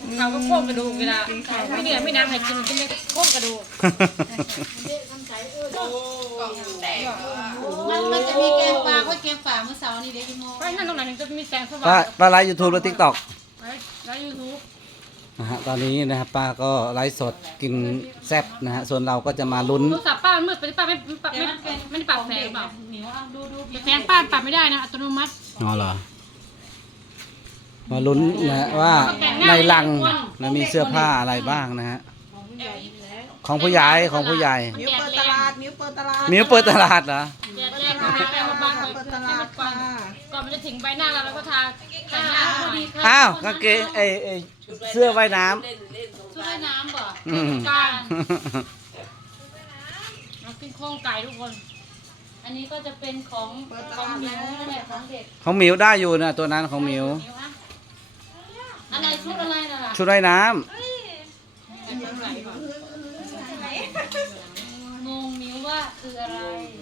เขาก็โค้งกระดูกเวลาไม่เหนื่อยไม่นักให้กินไม่โค้งกระดูกมันจะมีแกงปลาก็แกงปลาเมื่อเช้านี่เด็กพี่โมไปนั่นตรงไหนจะมีแสงสป้าว่างป้าไลฟ์ยูทูบและทิกตอกแล้วยูทูบนะฮะตอนนี้นะครับป้าก็ไลฟ์สดกินแซ่บนะฮะส่วนเราก็จะมาลุ้นโทรศัพท์ป้ามืดไปป้าไม่ปรับแสงหรือเปล่าหมิวเอาดูแสงป้าปรับไม่ได้นะอัตโนมัติอ๋อเหรอมาลุ้นนะว่าในลังนะมีเสื้อผ้าอะไรบ้างนะฮะของผู้ใหญ่ของผู้ใหญ่มิวเปิดตลาดมิวเปิดตลาดมิวเปิดตลาดเหรอแดดแรงมาแรงมาบ้างเปิดตลาดค่ะก่อนมันจะถึงใบหน้าเราก็ทาแต่งหน้าพอดีค่ะอ้าวกางเกงเสื้อว่ายน้ช่วยน้ำบ่ำอืมการเราขึ้นโครงไก่ทุกคนอันนี้ก็จะเป็นของหมิวนั่นแหละของเด็กของหมิวได้อยู่นะตัวนั้นของหมิวอะไรชุดอะไรน่ะล่ะชุดว่ายน้งงหมิวว่าคืออะไร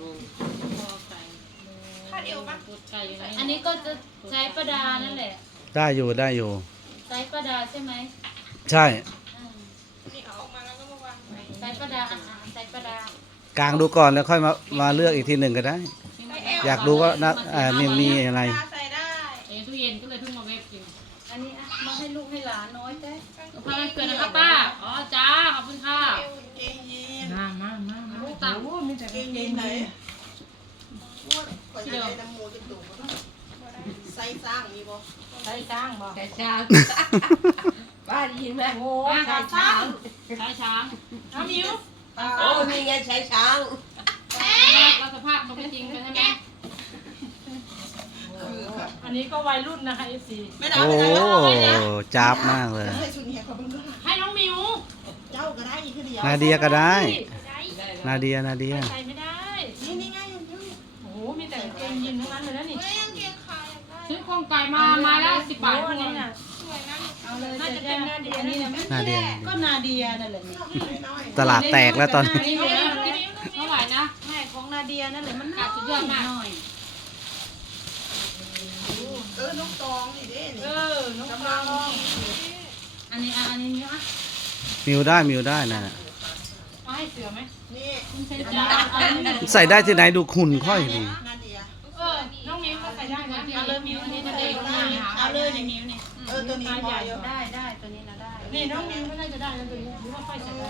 อันนี้ก็จะใช้ประดานั่นแหละำได้อยู่ได้อยู่ใช้ประดาใช่ไหมใช่ใช้ประดาใช้ประดากางดูก่อนแล้วค่อยมาเลือกอีกทีหนึ่งก็ได้ อยากดูว่านะมีอะไรใส่ได้ตู้เย็นก็เลยเพิ่งมาเวฟกินอันนี้มาให้ลูกให้หลานน้อยแต่ขอบคุณเกินนะคะป้า อ๋อจ้า ขอบคุณค่ะเกงยีนมาลูกตังเกงยีนไหนก็จะได้น้ำมูจะดุใส่สร้างมีบ่ใช้จ้างบอกใช้ช้างป้าได้ยินไหมโอ้ใช้ใช้ช้างใช้ช้างน้ำมิวโอ้นี่ไงใช้ช้างเราสภาพมันเป็นจริงใช่ไหมอันนี้ก็วัยรุ่นนะคะ FC ไม่ได้โอ้ไม่ได้จ้าบมากเลยใส่ชุดนี้เขาเป็นก็ให้น้องมิวเจ้าก็ได้อีกทีเดียวนาเดียก็ได้ นาเดียใส่ไม่ได้นี่ไงยังอยู่โอ้โห มีแต่กางเกงยีนทั้งนั้นเลยนะนี่ซื้อโครงไก่มาแล้ว10 บาทโอ้ทุกนี่คนน่ะเอาเลยน่าจะเป็นหน้าเดียอันนี่นี้นะนาเดียก็นาเดียนั่นแหละน้อยตลาดแตกแล้วตอนนี้นี่เท่าไหร่นะแม่ของนาเดียนั่นแหละมันขาดสุดยอดมากหน่อยน้องตองนี่เด้เอนี่อ น้องกำฟาลังงอันนี้เนาะมิวได้นั่นน่ะเอาให้เสือไหมนี่คุณใช้จ้าเอาเลยใส่ได้ที่ไหนดูคุณค่อยดีนาเดียน้องมิวก็ใส่ได้นะเอาเลยมิวอันนี้จะได้เอาเลยในมิวนี่ตัวนี้พอเยอะได้ตัวนี้นะได้นี่น้องมิวก็น่าจะได้นะตัวนี้หรือว่าค่อยใส่ได้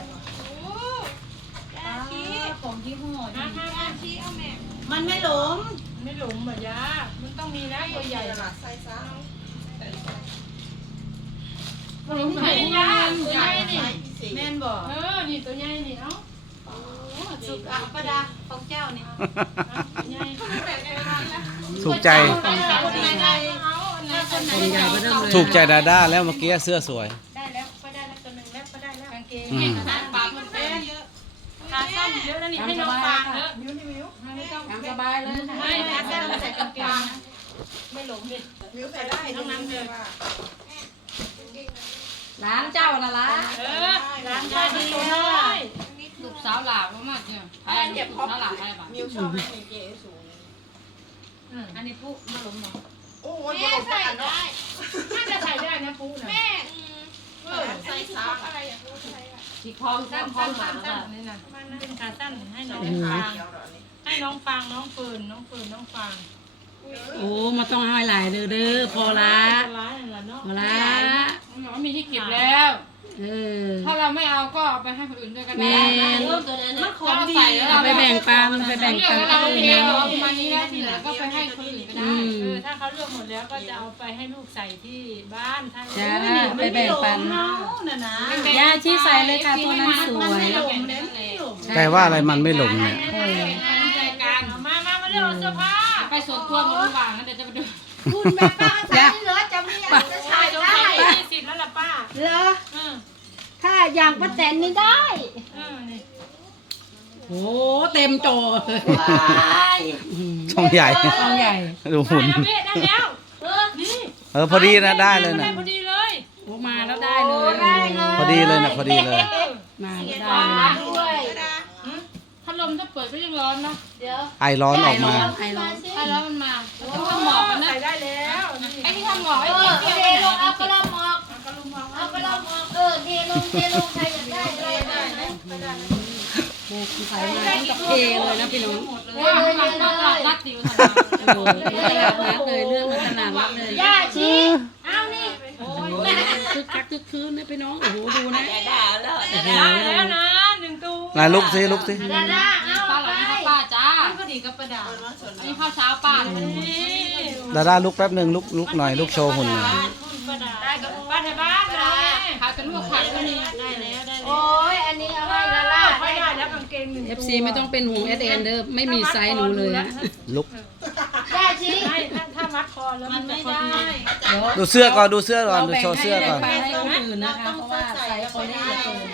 ของที่ห่อดีชี้เอาแม่มันไม่หลงไม่หลงเหมือนยามันต้องมีนะตัวใหญ่ตลาดใส่ซ้ผมใส่ยาตัวใหญ่ำนี่ใส่พิเศษแม่นบอกนี่ตัวใหญ่นี่เอ้าสุกเอาประดาของเจ้านี่ตัวใหญ่ถูกใจคนไหนเอาถูกใจดาด้าแล้วเมื่อกี้เสื้อสวยได้แล้วก็ได้แล้วตัวหนึ่งแล้วก็ได้แล้วกางเกงอืมปากมันเป็นขาสั้นเยอะแล้วนี่ให้น้องฟางเยอะมิวนี่มิวทำสบายเลยนะไม่ขาสั้นใส่กางเกงไม่หลงดิมิวใส่ได้น้องน้ำเดือดร้านเจ้าน่ะละร้านได้ดีเลยลูกสาวหลาบมากเนี่ยใครลูกสาวหลาบใครบ้างมิวชอบให้เก๋สูงอันนี้ปุ๊มาหลงหรอโอ้ยบอกใส่ได้น่าจะใส่ได้นะปูนะใส่ซ้ำอะไรสีคลองสั้นคลองหมาสั้ค่ะนนี่นะเป็นขาสั้นให้น้องฟางให้น้องฟางน้องเฟิร์นน้องฟางโอ้มาต้องให้หลายเด้อพอละร้านนั่นแหละเนาะพอละมันบอกว่ามีที่เก็บแล้วเออถ้าเราไม่เอาก็เอาไปให้คนอื่นด้วยกันแม่ได้นตัวนั้นมันของดีแล้วเอาไปแบ่งปันไปแบ่งปันเราคนอื่นเองนะเอาประมาณนี้แล้วที่เหลือก็ไปให้คนอื่นก็ได้ถ้าเขาเลือกหมดแล้วก็จะเอาไปให้ลูกใส่ที่บ้านถ้าจ้าไปแบ่งปันเนาน่ะนะย่าชี้ใส่เลยค่ะตัวนั้นสวยแต่ว่าอะไรมันไม่หลงเนี่ยเออใจกันมาเลือกเสื้อผ้าไปสวนครัวหมดทุกอย่างนั่นเดี๋ยวจะไปดูคุณแม่ป้าใส่เหรอจะมีอะไรจะใส่จงได้ใส่20แล้วล่ะป้าเหรอเออถ้าอย่างป้าแตนนี่ได้นี่โอ้เต็มโจช่องใหญ่กองใหญ่ดูหุ่นได้แล้วนี่พอดีนะได้เลยนะพอดีเลยโอ้มาแล้วได้เลยพอดีเลยนะพอดีเลยมาแล้วได้เลยด้วยพัดลมถ้าเปิดก็ยังร้อนเนาะเดี๋ยวไอร้อนออกมาไอร้อนถ้าร้อนมันมาแล้วต้องทำหมอกกันนะใส่ได้แล้วไอ้ที่ทำหมอกไอ้โอเกี่ยวเคเกี่ยวลงเอากระลำออกก็ลุงมองเอากระลำอใส่มาตั้งกับเทเลยนะพี่น้องหลังก็รัดติวโอ้โหตลาดนัดเลยเรื่องมันตลาดนัดเลยย่าชี้เอานี่โอ้โหคึกคักคึกคืนนะพี่น้องโอ้โหดูนะด่าแล้วได้แล้วนะ1ตู้นายลุกสิลุกสิดาดาเอาป้าหลังป้าจ้าพอดีกับประดาอันนี้ข้าวเช้าป้าดาด้าลุกแป๊บหนึ่งลุกหน่อยลุกโชว์หุ่นหน่อยประดาได้กับป้าในบ้านเลยพากันลวกผักก็มีได้แล้วได้แล้วโอ้ยอันนี้เอาให้ละล่าไม่ได้แล้วกางเกง1 เอฟซีไม่ต้องเป็นห่วงSNเด้อไม่มีไซส์หนูเลยนะลุกย่าชี้ถ้ามัดคอแล้วมันไม่ได้ดูเสื้อก่อนดูเสื้อก่อนดูโชว์เสื้อก่อนไปให้คนอื่นนะคะเพราะว่าไซส์คนนี้เหลือเกิน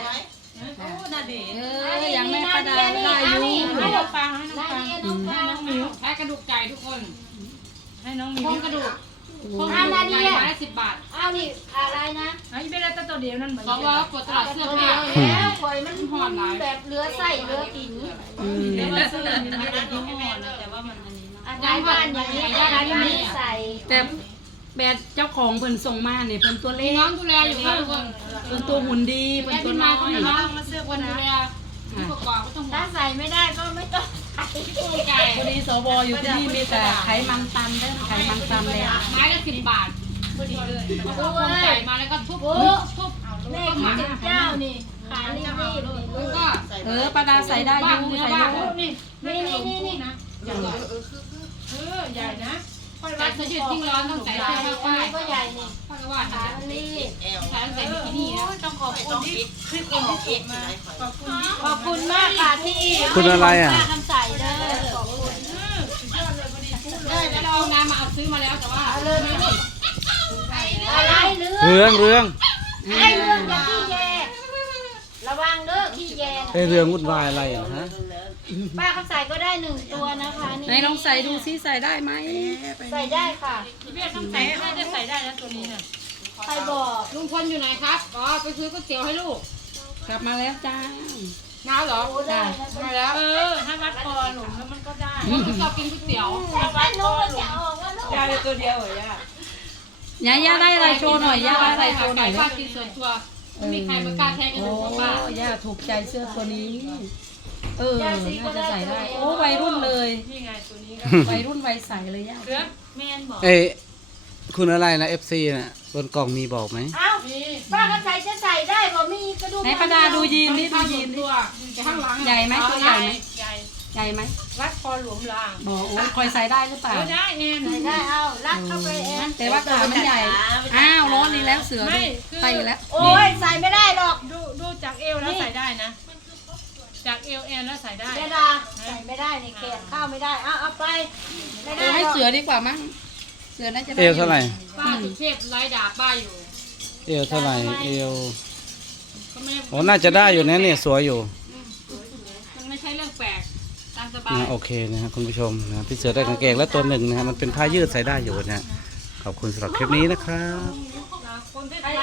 ยังแม่ประดาได้อยู่ให้น้องฟังให้น้องฟังน้องฟังน้องมิวให้กระดูกไก่ทุกคนให้น้องมิวโครงกระดูกโครงกเอาระดูนาก เดีไก่ยไม้ละ10 บาทเอานี่อะไรนะไอ้เบลล์ตัวเดียวนั่นเหมือน 200ก็ปวดตลาดเสื้อผ้าแล้วข่อยมันห่อนแบบเลือใส่เลือกินเดี๋ยวมาซื้อเลยไม่ได้ยี่ห้อนะแต่ว่ามันอันนี้อันไหนบ้านอย่างนี้อันนี้ใส่แต่แบบเจ้าของเพิ่นส่งมาเนี่ยเพิ่นตัวเล็มีกน้องดูแลอยู่ค่ะทุกคนเพิ่นตัวหุ่นดีเพิ่นแม่ตัวพี่น้มาอก็ยมีน้องมาซื้อคนดูแลผู้ประกอบก็ต้องถ้าใส่ไม่ได้ก็ไม่ต้องใส่โครงไก่พอดีสวอยู่ที่นี่มีแต่ไขมันตันเด้อไขมันตันเลยไม้ละ10 บาทพอดีเลยเอาโครงไก่มาแล้วก็ทุบทุบแม่คิดถึงเจ้านี่ขารีบแล้วก็ประดาใส่ได้อบ้างยู่เนื้อใส่บ้างได้นี่นี่นะใหญ่นะแต่เสื้อยืดทิ้งร้อนต้องใส่เสื้อผ้าอันฝ้ายนี้ก็ใหญ่นี่เพราะว่าขารีบใส่ต้องใส่บิกินี่นะต้องขอบคุณที่คนที่เก็บมาขอบคุณขอบคุณมากค่ะที่คุณอะไรอ่ะป้าคำใส่เด้อขอบคุณแล้วเราเอาน้ำมาเอาซื้อมาแล้วแต่ว่าเอาเลยนะอะไรเรือเรื่องไอ้เรื่องอย่าขี้แยระวังเด้อขี้แยนะเรื่องวุ่นวายอะไรอ่ะฮะป้าคำใส่ก็ได้1 ตัวนะคะนี่ไหนลองใส่ดูซิใส่ได้ไหมใส่ได้ค่ะพี่เบี้ยทำใส่น่าจะใส่ได้แล้วตัวนี้น่ะใครบอกลุงพลอยู่ไหนครับอ๋อไปซื้อก๋วยเตี๋ยวให้ลูกกลับมาแล้วจ้าน้าเหรอโอ้ได้นะมาแล้วถ้ามัดคอหลุมแล้วมันก็ได้ผมชอบกินก๋วยเตี๋ยวแต่นู้นจะออกว่าลูกยาเลยตัวเดียวเหรอย่าย่าได้อะไรโชว์หน่อยย่าได้อะไรโชว์หน่อยป้ากินส่วนตัวไม่มีใครมากล้าแทงกันโอ้หนูป้าย่าถูกใจเสื้อตัวนี้น่าจะใส่ได้โอ้วัยรุ่นเลยนี่ไงตัวนี้วัยรุ่นวัยใสเลยย่าเสือแมนบอกเอ้ยคุณอะไรนะ FC น่ะบนกล่องมีบอกไหมเอ้าป้าคำใส่จะใส่ได้บ่มีกระดูกไหนประดาดูยีนนี่ดูยีนตัวแต่ข้างหลังใหญ่ไหมตัวใหญ่ไหมใหญ่ใหญ่ไหมรัดคอหลวมล่างบอกโอ้คอยใส่ได้หรือเปล่าได้เองใส่ได้เอารัดเข้าไปเองแต่ว่าขามันใหญ่อ้าวร้อนอีกแล้วเสือดูใส่อีกแล้วโอ้ยใส่ไม่ได้หรอกดูจากเอวแล้วใส่ได้นะ จากเอวแอนแล้วใส่ได้เดดาใส่ไม่ได้นี่แขนเข้าไม่ได้เอาไปไม่ได้ให้หรอกเสือดีกว่ามั้งเสือน่าจะได้เอวเท่าไหร่ป้าสุเทพไล่ด่าป้าอยู่เอวเท่าไหร่เอวก็ไม่โอ้น่าจะได้อยู่นะเนี่ยสวยอยู่มันไม่ใช่เรื่องแปลกตามสบายนะโอเคนะครับคุณผู้ชมนะพี่เสือได้กางเกงและตัวหนึ่งนะฮะมันเป็นผ้ายืดใส่ได้อยู่นะฮะขอบคุณสำหรับคลิปนี้นะครับ